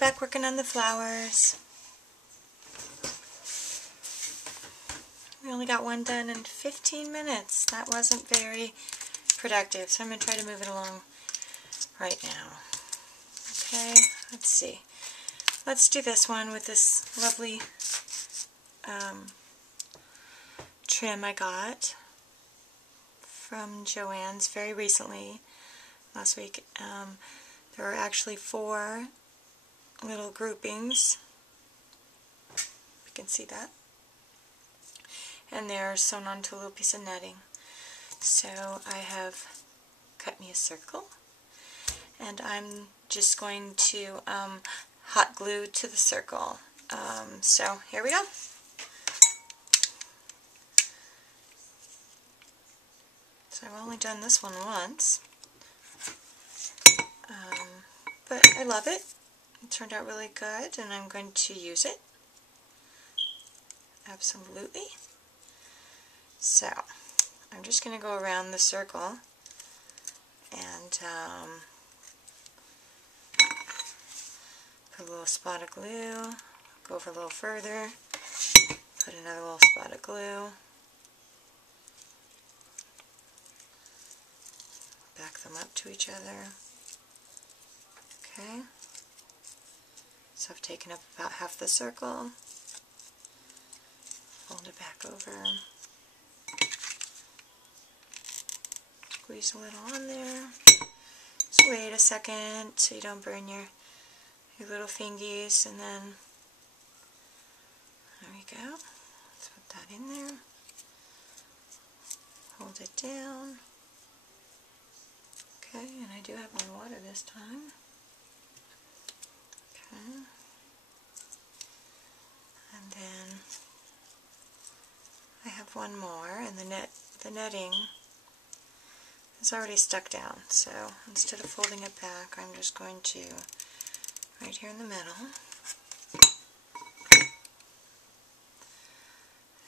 back working on the flowers. We only got one done in 15 minutes. That wasn't very productive, so I'm going to try to move it along right now. Okay, let's see. Let's do this one with this lovely trim I got from Joann's very recently, last week. There are actually 4 little groupings. You can see that. And they're sewn onto a little piece of netting. So I have cut me a circle, and I'm just going to hot glue to the circle. So here we go. So I've only done this one once, but I love it. It turned out really good, and I'm going to use it. Absolutely. So I'm just going to go around the circle and put a little spot of glue, go over a little further, put another little spot of glue, back them up to each other. Okay, so I've taken up about half the circle, fold it back over, squeeze a little on there. Just wait a second so you don't burn your little fingies, and then there we go. Let's put that in there. Hold it down. Okay, and I do have my water this time. Okay. And then I have one more, and the netting is already stuck down, so instead of folding it back, I'm just going to, right here in the middle,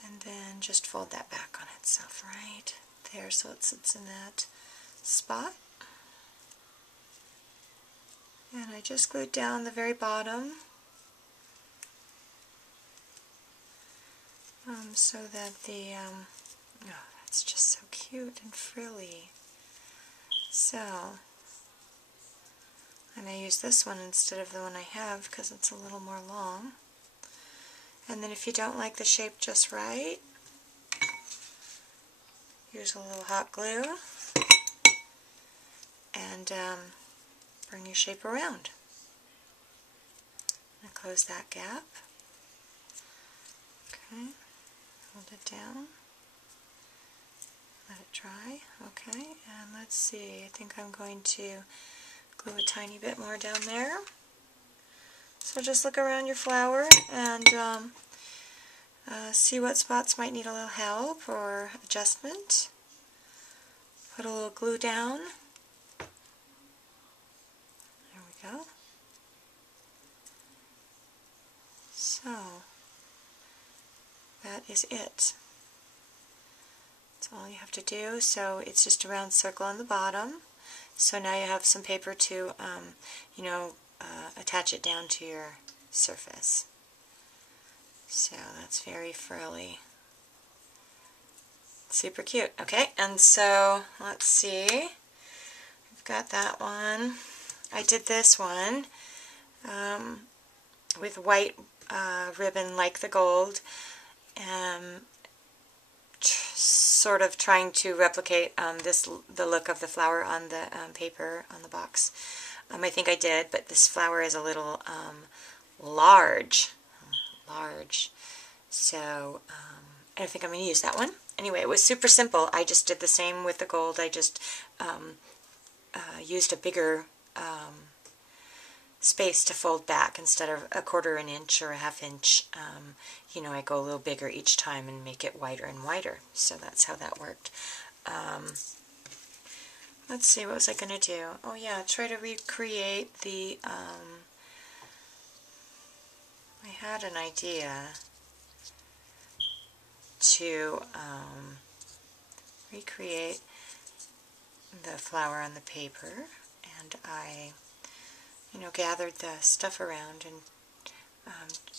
and then just fold that back on itself right there so it sits in that spot. And I just glued down the very bottom so that the, oh, that's just so cute and frilly. So I may use this one instead of the one I have because it's a little more long. And then if you don't like the shape just right, use a little hot glue and bring your shape around. And close that gap. Okay, hold it down. Let it dry. Okay, and let's see. I think I'm going to glue a tiny bit more down there. So just look around your flower and see what spots might need a little help or adjustment. Put a little glue down. There we go. So that is it. That's all you have to do. So it's just a round circle on the bottom. So now you have some paper to, attach it down to your surface. So that's very frilly. Super cute. Okay, and so let's see. We've got that one. I did this one with white ribbon like the gold. Sort of trying to replicate the look of the flower on the paper on the box. I think I did, but this flower is a little large. So I don't think I'm going to use that one. Anyway, it was super simple. I just did the same with the gold. I just used a bigger space to fold back instead of a 1/4 inch or a 1/2 inch. I go a little bigger each time and make it wider and wider. So that's how that worked. Let's see, what was I going to do? Oh yeah, try to recreate the, I had an idea to recreate the flower on the paper, and I gathered the stuff around and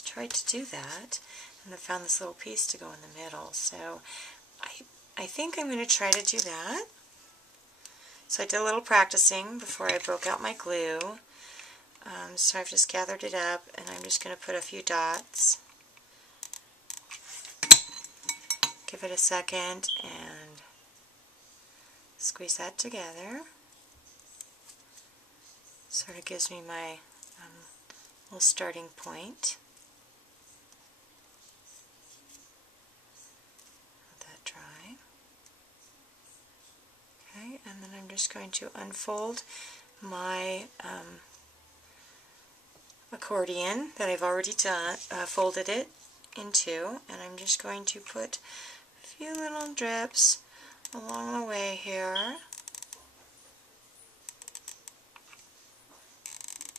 tried to do that, and I found this little piece to go in the middle. So I think I'm going to try to do that. So I did a little practicing before I broke out my glue. So I've just gathered it up, and I'm just going to put a few dots. Give it a second and squeeze that together. Sort of gives me my little starting point. Let that dry. Okay, and then I'm just going to unfold my accordion that I've already done, folded it into, and I'm just going to put a few little drips along the way here.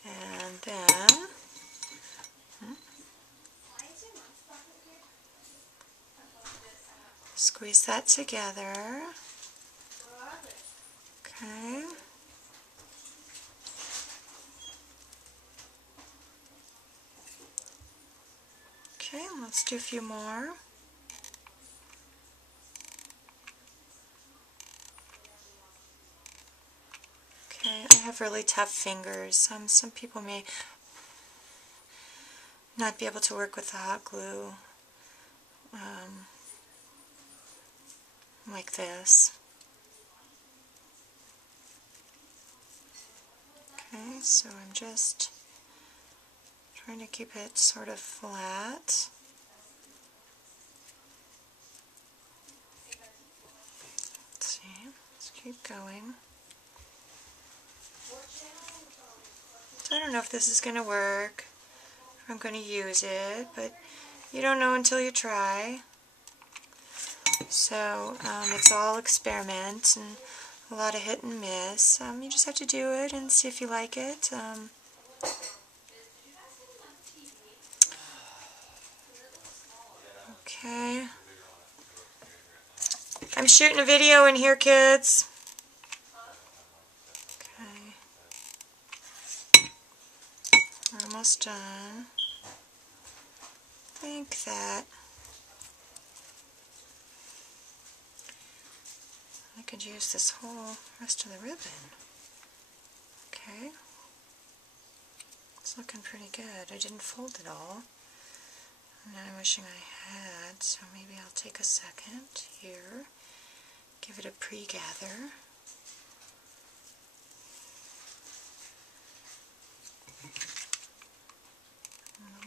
And then squeeze that together. Okay. Okay, let's do a few more. Okay, I have really tough fingers. Some people may not be able to work with the hot glue like this. Okay, so I'm just trying to keep it sort of flat. Let's see, let's keep going. So I don't know if this is going to work, if I'm going to use it, but you don't know until you try. So it's all experiment and a lot of hit and miss. You just have to do it and see if you like it. Okay. I'm shooting a video in here, kids. Okay. We're almost done. I think that I could use this whole rest of the ribbon. Okay. It's looking pretty good. I didn't fold it all. And I'm wishing I had, so maybe I'll take a second here. Give it a pre-gather.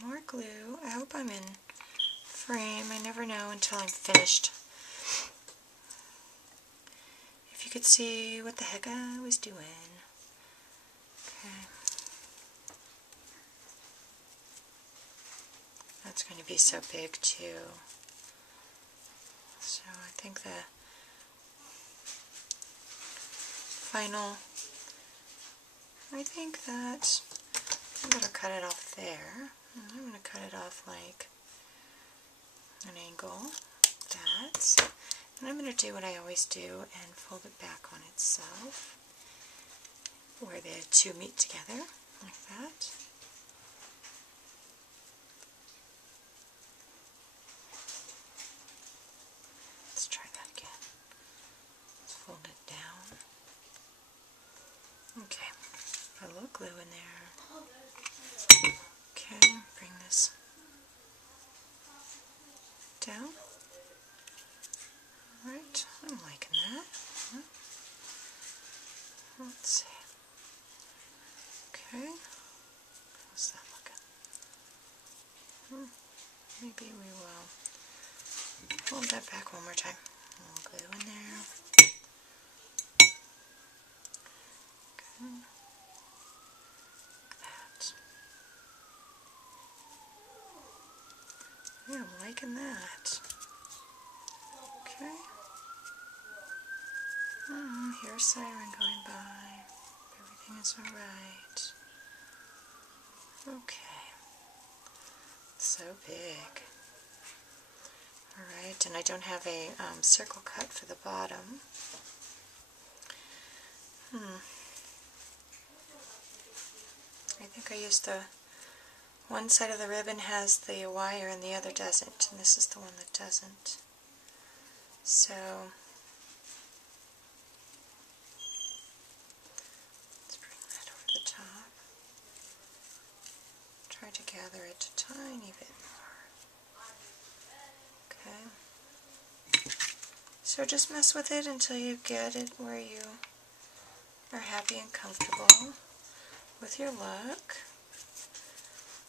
More glue. I hope I'm in frame. I never know until I'm finished. If you could see what the heck I was doing. Okay. That's going to be so big too. So I think the final, I think that I'm going to cut it off there. And I'm going to cut it off like an angle, that. And I'm going to do what I always do and fold it back on itself, where the two meet together, like that. Let's try that again. Let's fold it down. Okay, put a little glue in there. Okay, bring this down. Alright, I'm liking that. Let's see. Okay, how's that looking? Maybe we will hold that back one more time. A little glue in there. Okay. Like that. Yeah, I'm liking that. Okay. Here's a siren going by. Everything is alright. Okay. So big. Alright, and I don't have a circle cut for the bottom. I think I used the one side of the ribbon has the wire and the other doesn't, and this is the one that doesn't. So let's bring that over the top. Try to gather it a tiny bit more. Okay. So just mess with it until you get it where you are happy and comfortable with your look.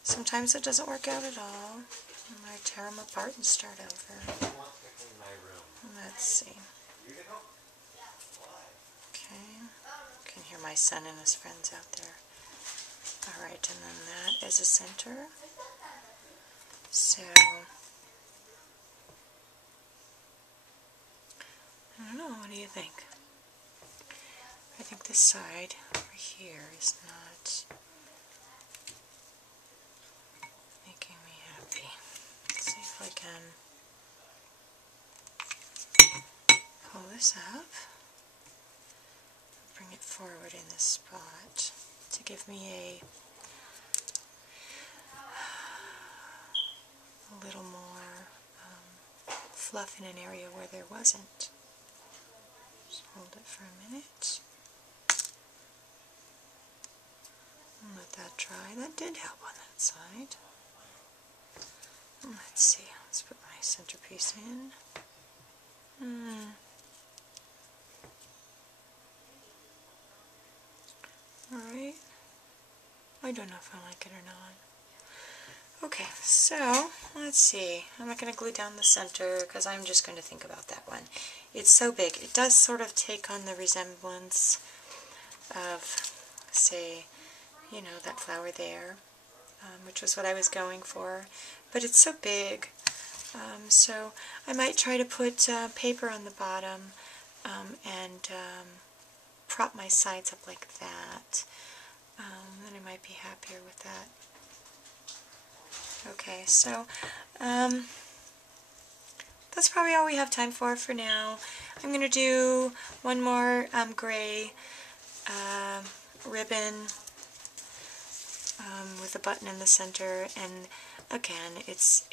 Sometimes it doesn't work out at all, and I tear them apart and start over. Let's see. Okay, you can hear my son and his friends out there. Alright, and then that is a center. So, I don't know, what do you think? I think this side over here is not making me happy. Let's see if I can pull this up, bring it forward in this spot to give me a little more fluff in an area where there wasn't. Just hold it for a minute and let that dry. That did help on that side. Let's see, let's put my centerpiece in. Alright, I don't know if I like it or not. Okay, so let's see. I'm not going to glue down the center because I'm just going to think about that one. It's so big. It does sort of take on the resemblance of, say, you know, that flower there, which was what I was going for. But it's so big, so I might try to put paper on the bottom and prop my sides up like that. Then I might be happier with that. Okay, so that's probably all we have time for now. I'm going to do one more gray ribbon with a button in the center, and again, it's